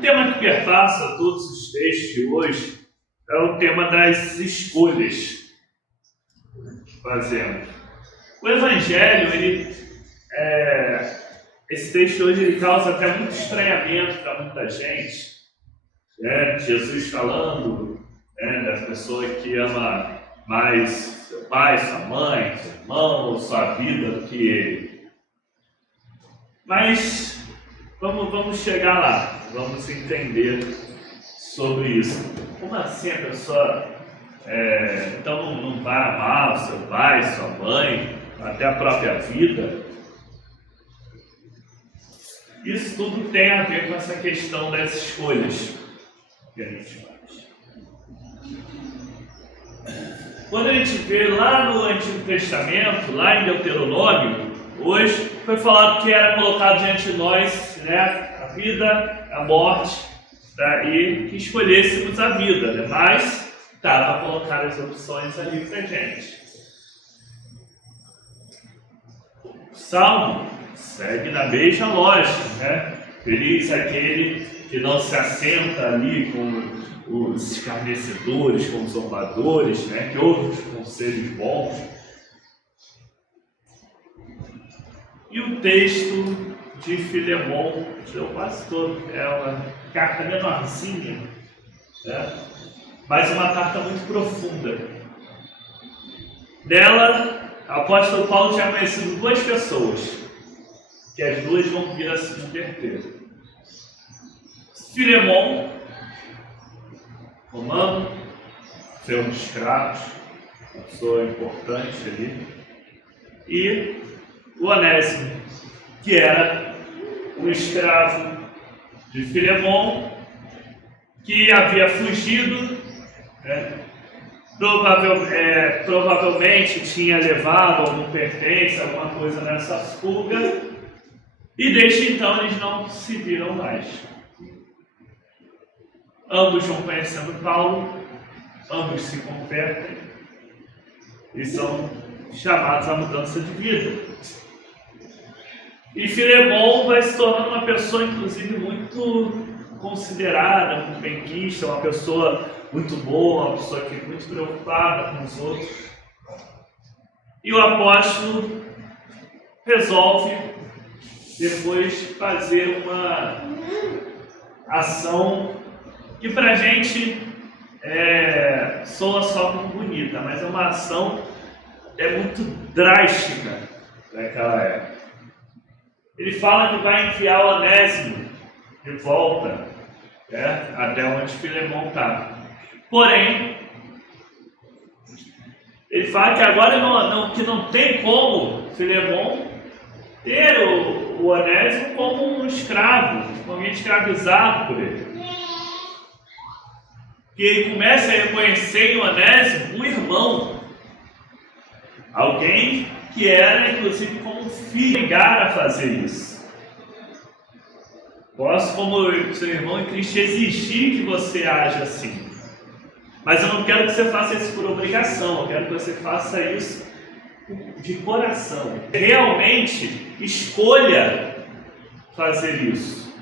tema que perpassa todos os textos de hoje é o tema das escolhas que fazemos. O Evangelho, esse texto hoje ele causa até muito estranhamento para muita gente. Jesus falando da pessoa que ama mais seu pai, sua mãe, seu irmão ou sua vida do que ele. Mas vamos chegar lá, vamos entender sobre isso. Como assim a pessoa então não vai amar o seu pai, sua mãe, até a própria vida? Isso tudo tem a ver com essa questão das escolhas que a gente faz. Quando a gente vê lá no Antigo Testamento, lá em Deuteronômio, hoje foi falado que era colocado diante de nós, a vida, a morte, e que escolhêssemos a vida, mas estava colocar as opções ali para a gente. O Salmo segue na mesma lógica, Feliz aquele que não se assenta ali com os escarnecedores, com os zombadores, que ouve os conselhos bons. E o texto de Filemon, eu quase todo, é uma carta menorzinha, mas uma carta muito profunda. Nela, o apóstolo Paulo tinha conhecido duas pessoas, que as duas vão vir a se converter. Filemon, romano, seu escravo, uma pessoa importante ali, e o Onésimo, que era um escravo de Filemon, que havia fugido, provavelmente tinha levado algum pertence, alguma coisa nessa fuga, e desde então eles não se viram mais. Ambos vão conhecendo Paulo, ambos se convertem e são chamados à mudança de vida. E Filemon vai se tornando uma pessoa, inclusive, muito considerada, muito benquista, uma pessoa muito boa, uma pessoa que é muito preocupada com os outros. E o apóstolo resolve depois fazer uma ação que pra gente soa só como bonita, mas é uma ação muito drástica naquela época. Ele fala que vai enviar o Onésimo de volta até onde Filemon está. Porém, ele fala que agora que não tem como Filemon ter o Onésimo como um escravo, como alguém escravizado por ele. Que ele começa a reconhecer em Onésimo um irmão, alguém que era, inclusive, como filho, obrigar a fazer isso. Posso, como seu irmão em Cristo, exigir que você haja assim. Mas eu não quero que você faça isso por obrigação, eu quero que você faça isso de coração. Realmente escolha fazer isso.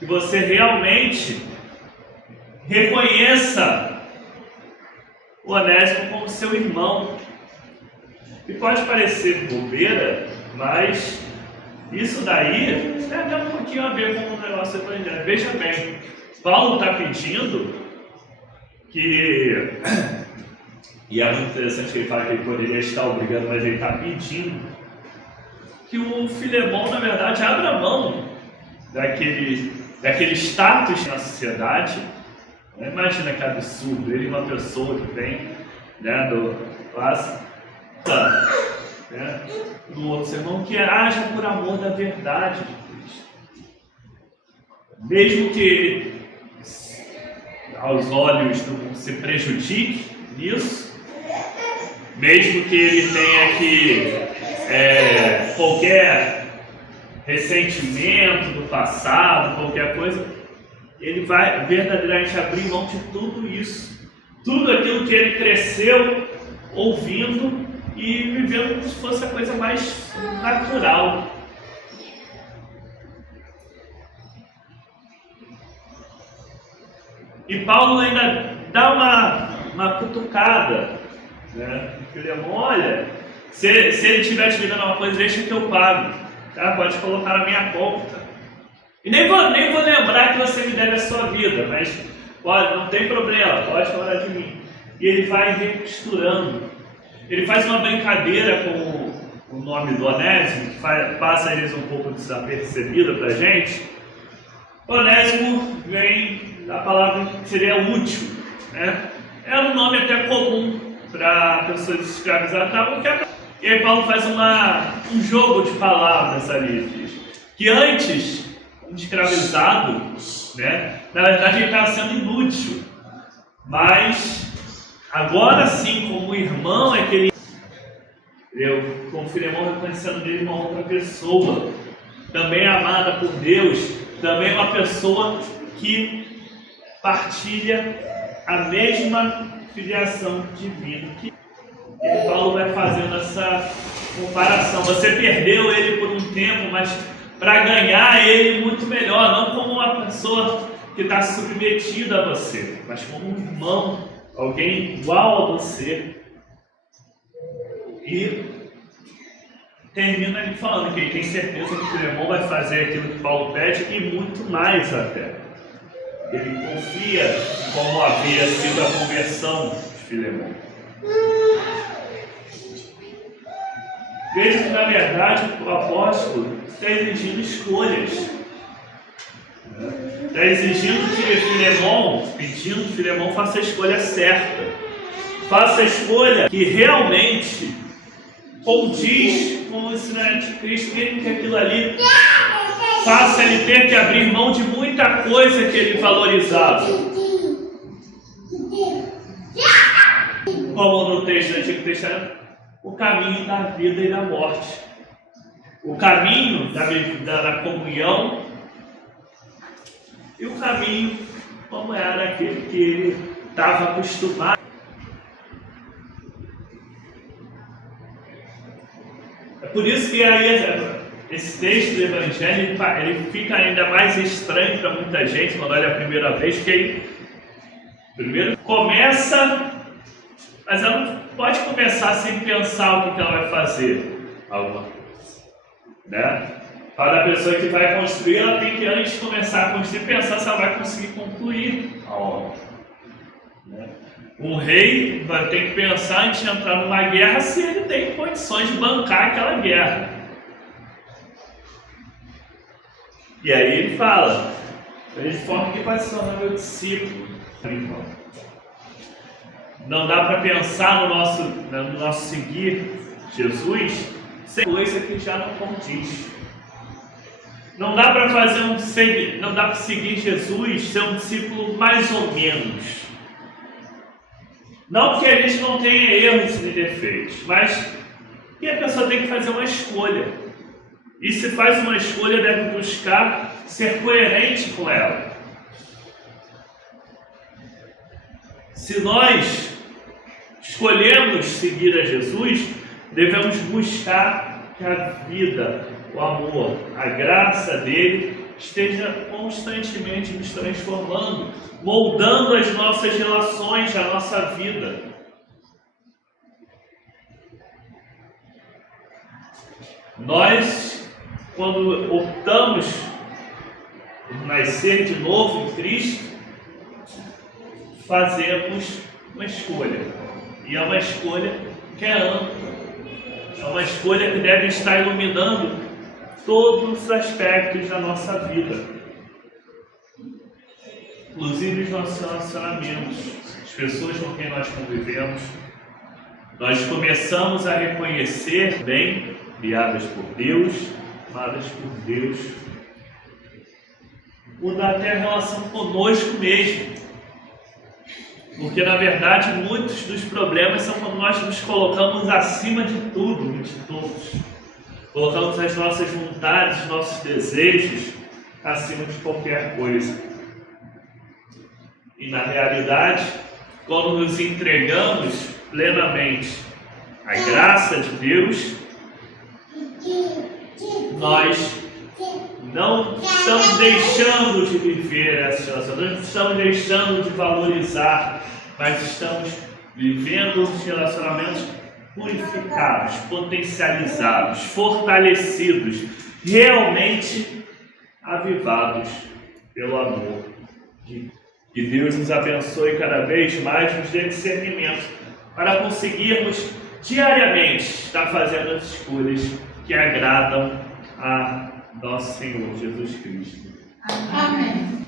Que você realmente reconheça o Onésimo como seu irmão. E pode parecer bobeira, mas isso daí tem até um pouquinho a ver com o negócio evangélico. Veja bem, Paulo está pedindo que, e é muito interessante que ele fala que ele poderia estar obrigando, mas ele está pedindo que o Filemon, na verdade, abra mão daquele status na sociedade. Imagina que absurdo, ele é uma pessoa que vem do classe, do outro sermão, que haja por amor da verdade de Cristo. Mesmo que ele, aos olhos, não se prejudique nisso, mesmo que ele tenha qualquer ressentimento do passado, qualquer coisa, ele vai verdadeiramente abrir mão de tudo isso, tudo aquilo que ele cresceu ouvindo e vivendo como se fosse a coisa mais natural. E Paulo ainda dá uma cutucada, né? Filemão, olha, se ele estiver te ligando uma coisa, deixa que eu pago, tá? Pode colocar na minha conta. E nem vou lembrar que você me deve a sua vida, mas pode, não tem problema, pode falar de mim. E ele vai recosturando. Ele faz uma brincadeira com o nome do Onésimo, que passa eles um pouco desapercebida para a gente. Onésimo vem da palavra que seria útil, né? Era um nome até comum para pessoas escravizadas. E aí Paulo faz um jogo de palavras ali, que antes, um escravizado, né? Na verdade ele estava sendo inútil, mas agora sim, como irmão, é que ele, como Filemão, reconhecendo nele uma outra pessoa, também amada por Deus, também uma pessoa que partilha a mesma filiação divina. E Paulo vai fazendo essa comparação. Você perdeu ele por um tempo, mas para ganhar ele muito melhor, não como uma pessoa que está submetida a você, mas como um irmão, alguém igual a você. E termina ele falando que ele tem certeza que Filemão vai fazer aquilo que Paulo pede e muito mais até. Ele confia como havia sido a conversão de Filemão. Veja que, na verdade, o apóstolo está exigindo escolhas. Está exigindo que Filemão, pedindo que Filemão faça a escolha certa. Faça a escolha que realmente condiz com o ensinamento de Cristo, mesmo que aquilo ali faça ele ter que abrir mão de muita coisa que ele valorizava. Como no texto do Antigo Testamento, o caminho da vida e da morte. O caminho da comunhão e o caminho como era aquele que ele estava acostumado. É por isso que aí esse texto do Evangelho ele fica ainda mais estranho para muita gente quando olha a primeira vez, porque ele primeiro começa, mas ela não pode começar sem pensar o que ela vai fazer. Alguma coisa, né? Para a pessoa que vai construir, ela tem que, antes de começar a construir, pensar se ela vai conseguir concluir a obra, né? Um rei vai ter que pensar antes de entrar numa guerra se ele tem condições de bancar aquela guerra. E aí ele fala, de forma que vai se tornar meu discípulo. Não dá para pensar no nosso seguir Jesus sem coisa que já não condiz. Não dá para não dá para seguir Jesus, ser um discípulo mais ou menos. Não que a gente não tenha erros e defeitos, mas que a pessoa tem que fazer uma escolha. E se faz uma escolha, deve buscar ser coerente com ela. Se nós escolhemos seguir a Jesus, devemos buscar que a vida, o amor, a graça dele esteja constantemente nos transformando, moldando as nossas relações, a nossa vida. Nós, quando optamos por nascer de novo em Cristo, fazemos uma escolha. E é uma escolha que é ampla. É uma escolha que deve estar iluminando todos os aspectos da nossa vida, inclusive os nossos relacionamentos, as pessoas com quem nós convivemos. Nós começamos a reconhecer bem, criadas por Deus, amadas por Deus, mudar até a relação conosco mesmo. Porque, na verdade, muitos dos problemas são quando nós nos colocamos acima de tudo e de todos. Colocamos as nossas vontades, os nossos desejos acima de qualquer coisa. E, na realidade, quando nos entregamos plenamente à graça de Deus, nós Não estamos deixando de viver essa relação, não estamos deixando de valorizar, mas estamos vivendo os relacionamentos purificados, potencializados, fortalecidos, realmente avivados pelo amor. Que Deus nos abençoe cada vez mais, nos dê discernimento para conseguirmos diariamente estar fazendo as escolhas que agradam a nosso Senhor Jesus Cristo. Amém.